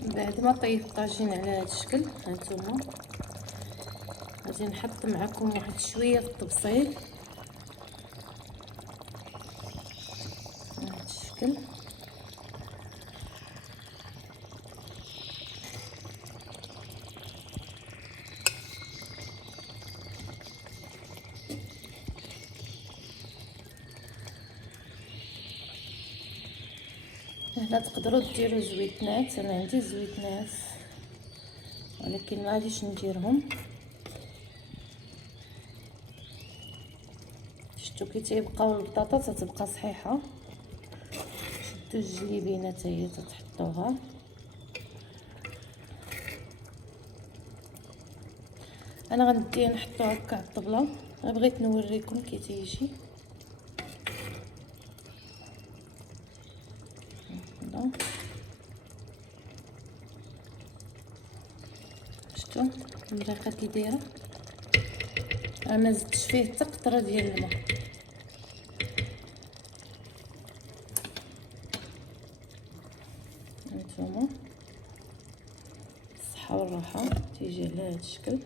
بعد ما طيب الطاجين على هذا الشكل هانتوما، غادي نحط معكم واحد شويه الطبسيل بهذا الشكل. هنا تقدروا ديروا زويتنات، انا عندي زويتنات ولكن ما غاديش نديرهم. شفتوا كي تيبقاو البطاطا تتبقى صحيحه. شدوا الجليبينه حتى هي تحطوها. انا غندي نحطو هكا على الطبله، بغيت نوريكم كي تيجي. شفتوا المريقه كي دايره، انا ما زدتش فيه حتى قطره ديال الماء. هانتوما الصحه والراحه تيجي على هذا الشكل.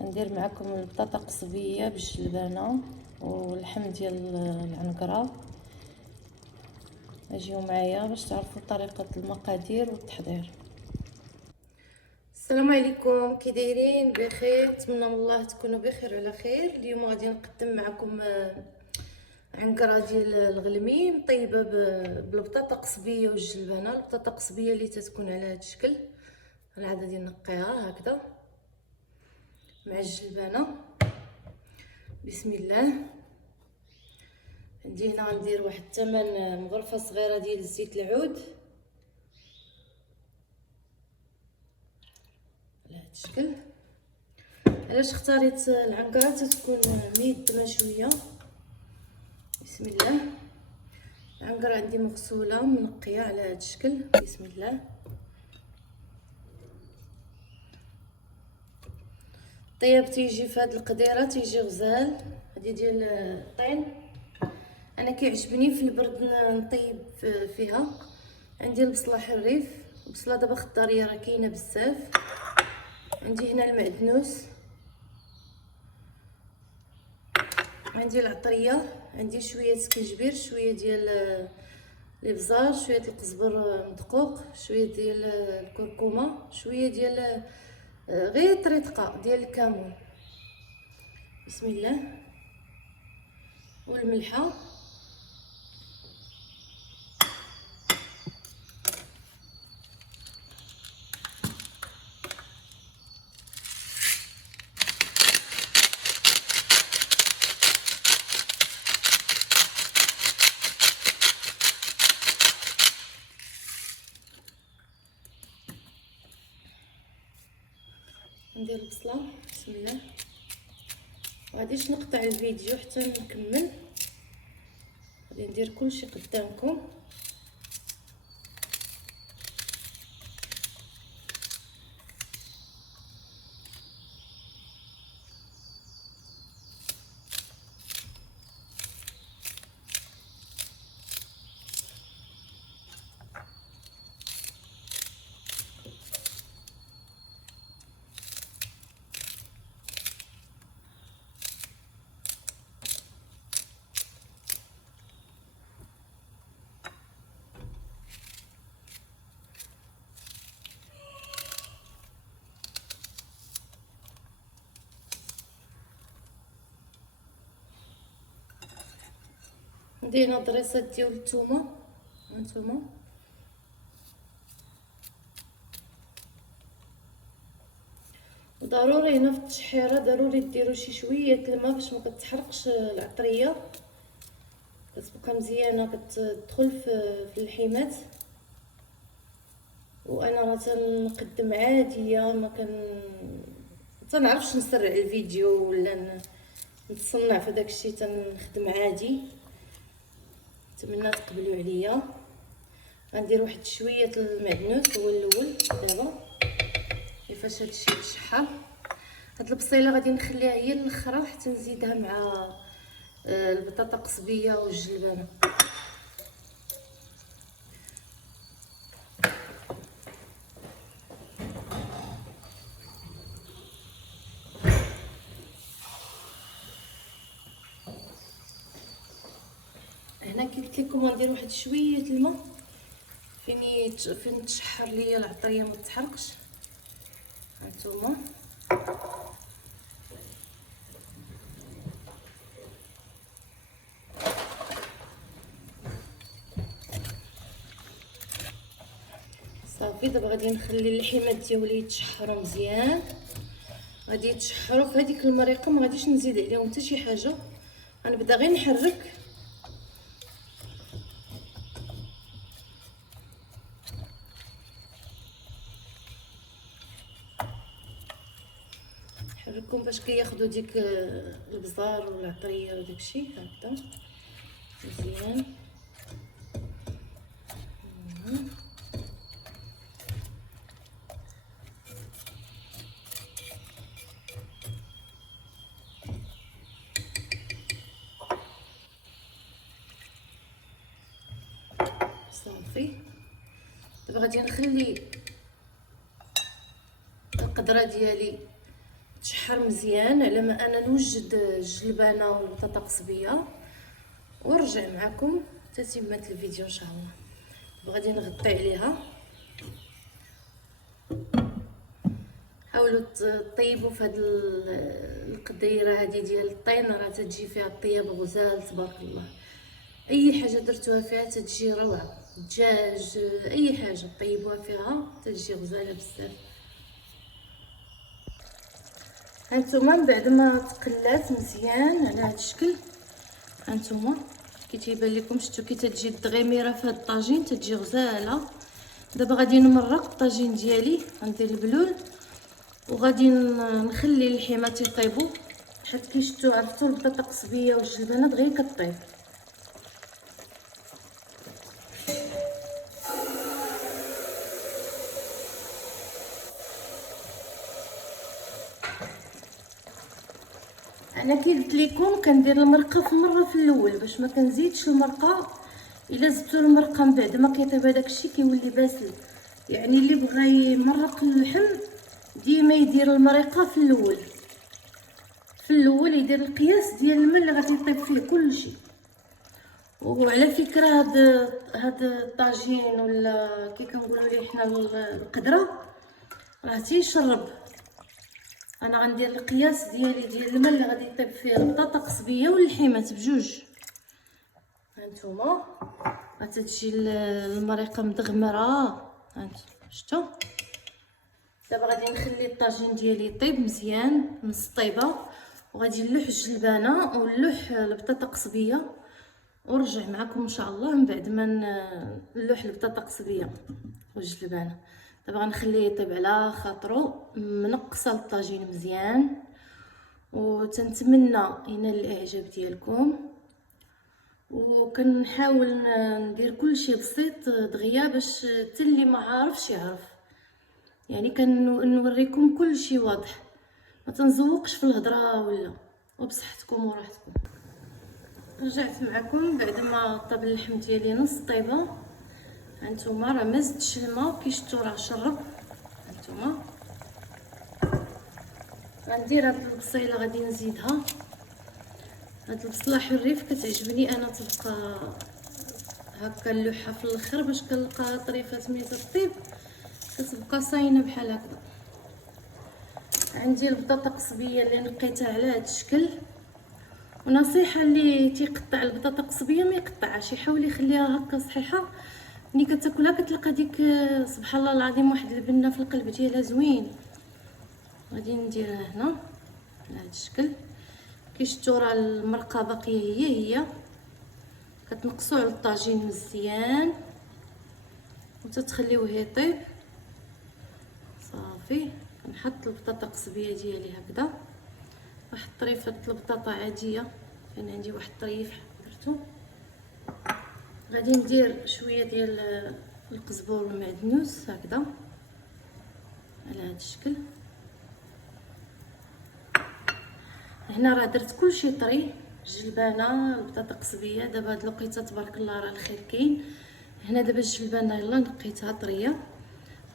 ندير معكم البطاطا قصبيه بالجلبانه واللحم ديال العنقره. اجيو معايا باش تعرفوا طريقه المقادير والتحضير. السلام عليكم، كي دايرين؟ بخير؟ نتمنى من الله تكونوا بخير وعلى خير. اليوم غادي نقدم معكم عنقره ديال الغلمي مطيبه بالبطاطا قصبيه والجلبانه. البطاطا قصبيه اللي تتكون على هذا الشكل، انا عاد غادي نقيها هكذا مع الجلبانه. بسم الله. عندي هنا غندير واحد 8 مغرفه صغيره ديال زيت العود على هذا الشكل. علاش اختاريت العنقره؟ تتكون ميدمه شويه. بسم الله. العنقره عندي مغسوله منقيه على هذا الشكل. بسم الله. الطياب تيجي في هذه القديره تيجي غزال، هذه ديال الطين. انا كيعجبني في البرد نطيب فيها. عندي البصله حريف، البصله دابا خضاريه راه كاينه بزاف. عندي هنا المعدنوس، عندي العطريه، عندي شويه سكنجبير، شويه ديال الابزار، شويه القزبر مدقوق، شويه ديال الكركمه، شويه ديال غير طريقه ديال الكمون. بسم الله. والملحه. ندير البصله. بسم الله. وغاديش نقطع الفيديو حتى نكمل، غادي ندير كلشي قدامكم. ندير ضريصات ديال الثومه. هانتوما ضروري هنا في التشحيره ضروري ديروا شي شويه الماء باش ما كتحرقش العطريه، كتبقى مزيانه كتدخل في اللحيمات. وانا راه تنقدم عاديه، ما تنعرفش نسرع الفيديو ولا نتصنع في داكشي، تنخدم عادي. نتمنى تقبلوا عليا. غندير واحد شويه المعدنوس هو الاول دابا كيفاش هادشي يتشحر. هاد البصيله غادي نخليها هي الاخرى حتى نزيدها مع البطاطا قصبيه والجلبانه. هنا كي قلت لكم غندير واحد شويه الماء فين تشحر ليا العطريه ما تحرقش. هانتوما صافي. دابا غادي نخلي اللحمات ديالي يتشحروا مزيان، غادي يتشحروا في هذيك المريقه، ما غاديش نزيد عليهم حتى شي حاجه، غنبدا غير نحرك. نحركهم باش كياخذوا ديك البزار والعطريه وداكشي هكذا مزيان. صافي. دابا غادي نخلي القدره ديالي تشحر مزيان على ما انا نوجد الجلبانه والبطاطا قصبيه، ونرجع معكم تتمه الفيديو ان شاء الله. غادي نغطي عليها. حاولوا طيبوا في هذه القديره هذه ديال الطين، راه تتجي فيها الطياب غزال تبارك الله. اي حاجه درتوها فيها تتجي روعه، دجاج اي حاجه طيبوها فيها تتجي غزاله بزاف. هانتوما من بعد ما تقلات مزيان على هذا الشكل، هانتوما كي تيبان لكم شفتوا كي تتجي الدغيميره في هذا الطاجين تتجي غزاله. دابا غادي نمرق الطاجين ديالي، غندير البلول وغادي نخلي اللحمه تيطيبوا، حيت كي شفتوا عرفتوا البطاطا قصبيه والجلبانه دغيا كطيب. انا كي قلت لكم كندير المرقه في مره في الاول باش ما كنزيدش المرقه، الا زدتوا المرقه من بعد ما كيطيب هذاك الشيء كيولي باسل. يعني اللي بغى يمرق اللحم ديما يدير المرقه في الاول، في الاول يدير القياس ديال الماء اللي غادي يطيب فيه كل شيء. وعلى فكره هاد الطاجين ولا كي كنقولوا ليه حنا القدره راه تيشرب. انا غندير القياس ديالي ديال الماء اللي غادي يطيب فيه البطاطا قصبيه واللحيمات بجوج. هانتوما غتجي المريقه مدغمره، هانتوما شفتوا. دابا غادي نخلي الطاجين ديالي يطيب مزيان نص طيبه، وغادي نلوح الجلبانه ونلوح البطاطا قصبيه ونرجع معكم ان شاء الله من بعد ما نلوح البطاطا قصبيه والجلبانه. دابا غنخليه يطيب على خاطرو، منقصه الطاجين مزيان، وتنتمنى ينال الاعجاب ديالكم. وكنحاول ندير كلشي بسيط دغيا باش حتى اللي ما عارفش يعرف، يعني كنوريكم كلشي واضح، ما تنزوقش في الهضره ولا. وبصحتكم وراحتكم. رجعت معكم بعد ما طاب اللحم ديالي نص طيبه. هانتوما راه ما زدتش الماء كي شفتوا راه شرب. هانتوما غندير هاد البصيله غادي نزيدها. هاد البصله حريف كتعجبني انا تبقى هكا اللوحه في الاخر باش كنلقى طريفات ملي تطيب كتبقى صاينه بحال هكذا. عندي البطاطا قصبيه اللي نقيتها على هاد الشكل، ونصيحه اللي تيقطع البطاطا قصبيه ما يقطعهاش، يحاول يخليها هكا صحيحه. ملي كتاكلها كتلقى ديك سبحان الله العظيم واحد البنه في القلب ديالها زوين. غادي نديرها هنا على هذا الشكل. كي شفتوا راه المرقه باقيه هي كتنقصوا على الطاجين مزيان وتتخليوه يطيب. صافي كنحط البطاطا قصبيه ديالي هكذا، واحد طريفه البطاطا عاديه، كان عندي واحد الطريف درتو. غادي ندير شويه ديال القزبر والمعدنوس هكذا على هذا الشكل. هنا راه درت كلشي طري، الجلبانه البطاطا قصبيه. دابا هاد الوقيته تبارك الله راه الخير كاين. هنا دابا الجلبانه يلا نقيتها طريه،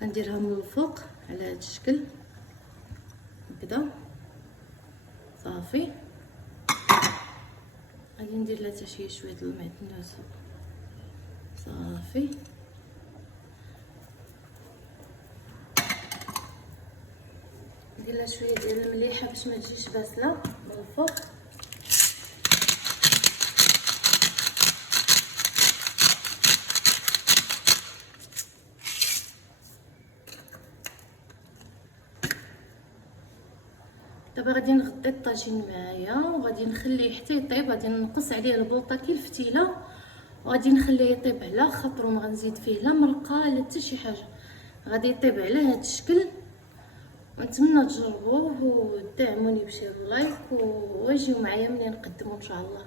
غنديرها من الفوق على هذا الشكل هكذا. صافي غادي ندير لها حتى شويه د المعدنوس صافي. ندير لها شويه ديال المليحه باش ما تجيش باسله من الفوق. دابا غادي نغطي الطاجين معايا وغادي نخليه حتى يطيب. غادي نقص عليه البلطه كي الفتيله وغادي نخليه يطيب على خاطرو، ما غنزيد فيه لا مرقه لا حتى شي حاجه. غادي يطيب على هذا الشكل. ونتمنى تجربوه ودعموني بشي لايك وجيو معايا ملي نقدمو ان شاء الله.